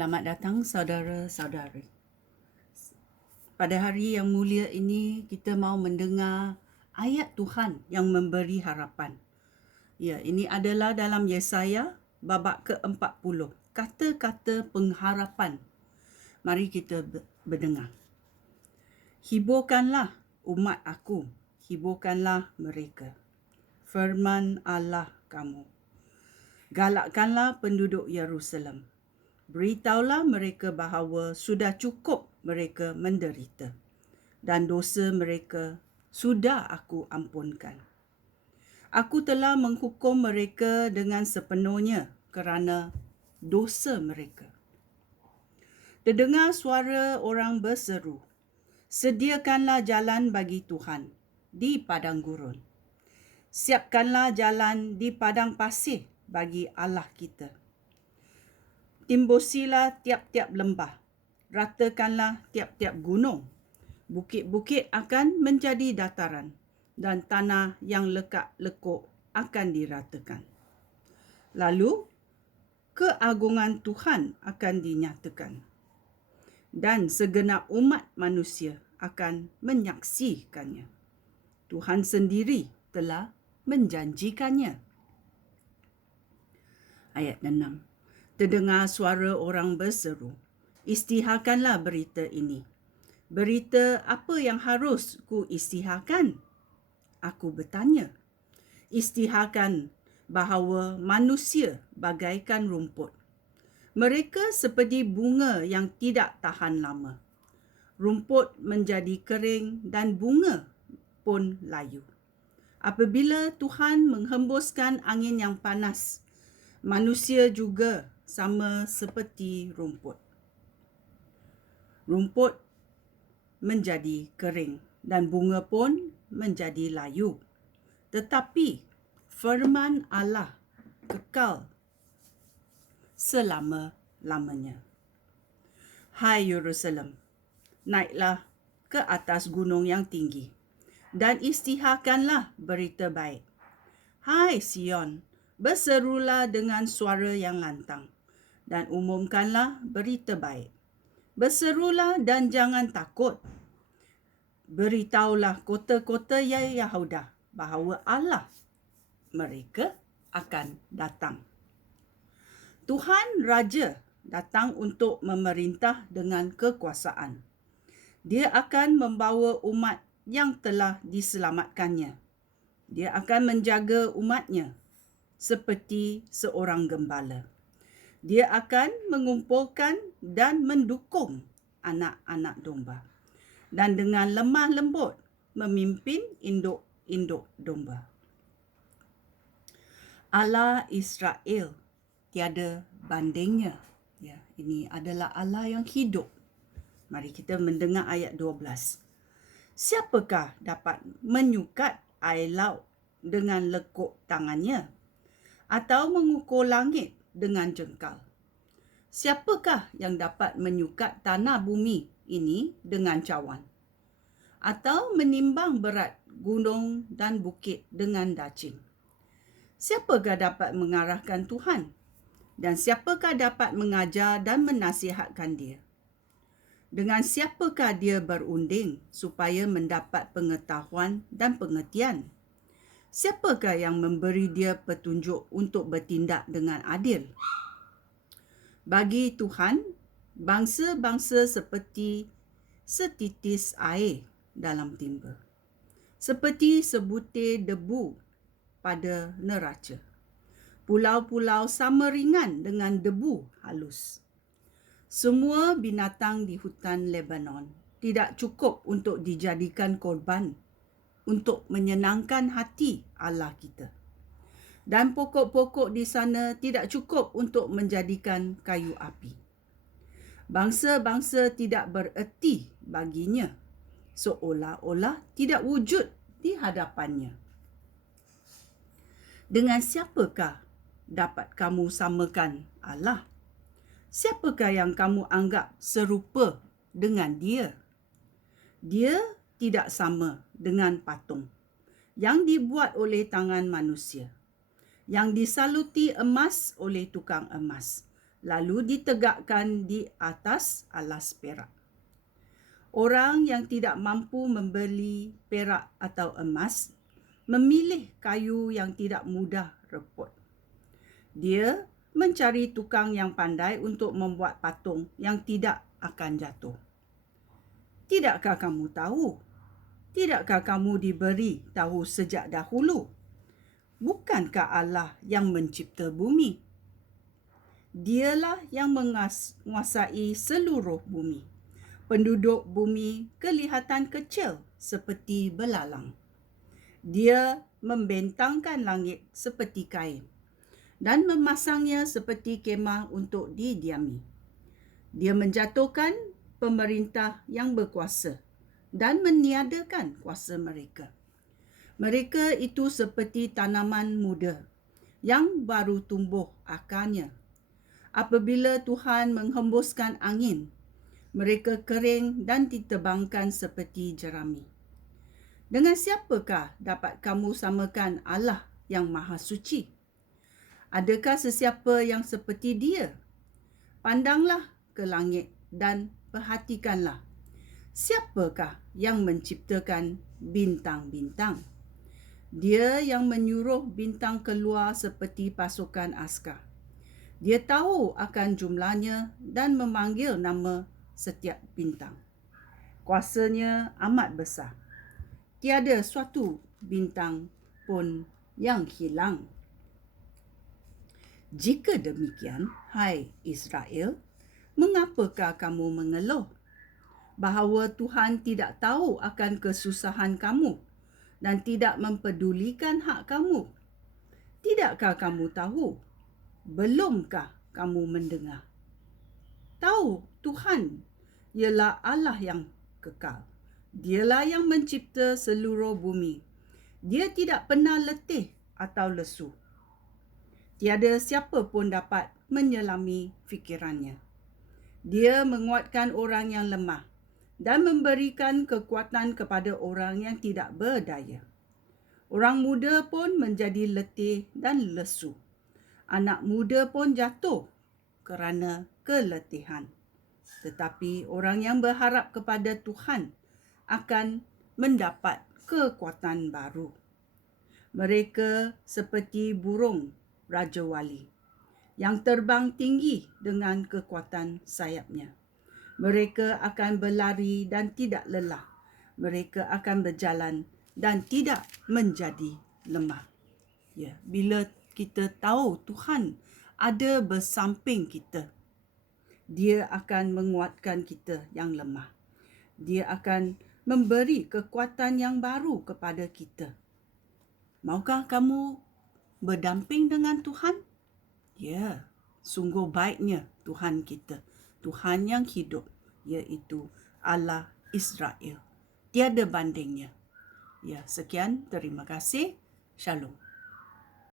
Selamat datang saudara-saudari. Pada hari yang mulia ini, kita mau mendengar ayat Tuhan yang memberi harapan. Ya, ini adalah dalam Yesaya babak ke-40. Kata-kata pengharapan. Mari kita berdengar. Hiburkanlah umat aku, hiburkanlah mereka. Firman Allah kamu. Galakkanlah penduduk Yerusalem. Beritahulah mereka bahawa sudah cukup mereka menderita dan dosa mereka sudah aku ampunkan. Aku telah menghukum mereka dengan sepenuhnya kerana dosa mereka. Terdengar suara orang berseru, sediakanlah jalan bagi Tuhan di padang gurun. Siapkanlah jalan di padang pasir bagi Allah kita. Timbusilah tiap-tiap lembah, ratakanlah tiap-tiap gunung. Bukit-bukit akan menjadi dataran dan tanah yang lekuk akan diratakan. Lalu, keagungan Tuhan akan dinyatakan dan segenap umat manusia akan menyaksikannya. Tuhan sendiri telah menjanjikannya. Ayat 6. Terdengar suara orang berseru, isytiharkanlah berita ini. Berita apa yang harus ku isytiharkan? Aku bertanya. Isytiharkan bahawa manusia bagaikan rumput. Mereka seperti bunga yang tidak tahan lama. Rumput menjadi kering dan bunga pun layu. Apabila Tuhan menghembuskan angin yang panas, manusia juga sama seperti rumput. Rumput menjadi kering dan bunga pun menjadi layu. Tetapi firman Allah kekal selama-lamanya. Hai Yerusalem, naiklah ke atas gunung yang tinggi dan isytiharkanlah berita baik. Hai Sion, berserulah dengan suara yang lantang dan umumkanlah berita baik. Berserulah dan jangan takut. Beritahulah kota-kota Yahuda bahawa Allah mereka akan datang. Tuhan Raja datang untuk memerintah dengan kekuasaan. Dia akan membawa umat yang telah diselamatkannya. Dia akan menjaga umatnya seperti seorang gembala. Dia akan mengumpulkan dan mendukung anak-anak domba. Dan dengan lemah lembut memimpin induk-induk domba. Allah Israel tiada bandingnya. Ya, ini adalah Allah yang hidup. Mari kita mendengar ayat 12. Siapakah dapat menyukat air laut dengan lekuk tangannya? Atau mengukur langit dengan jengkal? Siapakah yang dapat menyukat tanah bumi ini dengan cawan? Atau menimbang berat gunung dan bukit dengan dacing? Siapakah dapat mengarahkan Tuhan? Dan siapakah dapat mengajar dan menasihatkan dia? Dengan siapakah dia berunding supaya mendapat pengetahuan dan pengertian? Siapakah yang memberi dia petunjuk untuk bertindak dengan adil? Bagi Tuhan, bangsa-bangsa seperti setitis air dalam timba, seperti sebutir debu pada neraca. Pulau-pulau sama ringan dengan debu halus. Semua binatang di hutan Lebanon tidak cukup untuk dijadikan korban untuk menyenangkan hati Allah kita. Dan pokok-pokok di sana tidak cukup untuk menjadikan kayu api. Bangsa-bangsa tidak bererti baginya, seolah-olah tidak wujud di hadapannya. Dengan siapakah dapat kamu samakan Allah? Siapakah yang kamu anggap serupa dengan dia? Dia tidak sama dengan patung yang dibuat oleh tangan manusia, yang disaluti emas oleh tukang emas lalu ditegakkan di atas alas perak. Orang yang tidak mampu membeli perak atau emas memilih kayu yang tidak mudah reput. Dia mencari tukang yang pandai untuk membuat patung yang tidak akan jatuh. Tidakkah kamu tahu? Tidakkah kamu diberi tahu sejak dahulu? Bukankah Allah yang mencipta bumi? Dialah yang menguasai seluruh bumi. Penduduk bumi kelihatan kecil seperti belalang. Dia membentangkan langit seperti kain dan memasangnya seperti kemah untuk didiami. Dia menjatuhkan pemerintah yang berkuasa dan meniadakan kuasa mereka. Mereka itu seperti tanaman muda yang baru tumbuh akarnya. Apabila Tuhan menghembuskan angin, mereka kering dan ditebangkan seperti jerami. Dengan siapakah dapat kamu samakan Allah yang Maha Suci? Adakah sesiapa yang seperti Dia? Pandanglah ke langit dan perhatikanlah. Siapakah yang menciptakan bintang-bintang? Dia yang menyuruh bintang keluar seperti pasukan askar. Dia tahu akan jumlahnya dan memanggil nama setiap bintang. Kuasanya amat besar. Tiada suatu bintang pun yang hilang. Jika demikian, hai Israel, mengapakah kamu mengeluh bahawa Tuhan tidak tahu akan kesusahan kamu dan tidak mempedulikan hak kamu? Tidakkah kamu tahu? Belumkah kamu mendengar? Tahu Tuhan ialah Allah yang kekal. Dialah yang mencipta seluruh bumi. Dia tidak pernah letih atau lesu. Tiada siapa pun dapat menyelami fikirannya. Dia menguatkan orang yang lemah dan memberikan kekuatan kepada orang yang tidak berdaya. Orang muda pun menjadi letih dan lesu. Anak muda pun jatuh kerana keletihan. Tetapi orang yang berharap kepada Tuhan akan mendapat kekuatan baru. Mereka seperti burung Raja Wali yang terbang tinggi dengan kekuatan sayapnya. Mereka akan berlari dan tidak lelah. Mereka akan berjalan dan tidak menjadi lemah. Ya, bila kita tahu Tuhan ada bersamping kita, Dia akan menguatkan kita yang lemah. Dia akan memberi kekuatan yang baru kepada kita. Maukah kamu berdamping dengan Tuhan? Ya, sungguh baiknya Tuhan kita. Tuhan yang hidup, iaitu Allah Israel. Tiada bandingnya. Ya, sekian. Terima kasih. Shalom.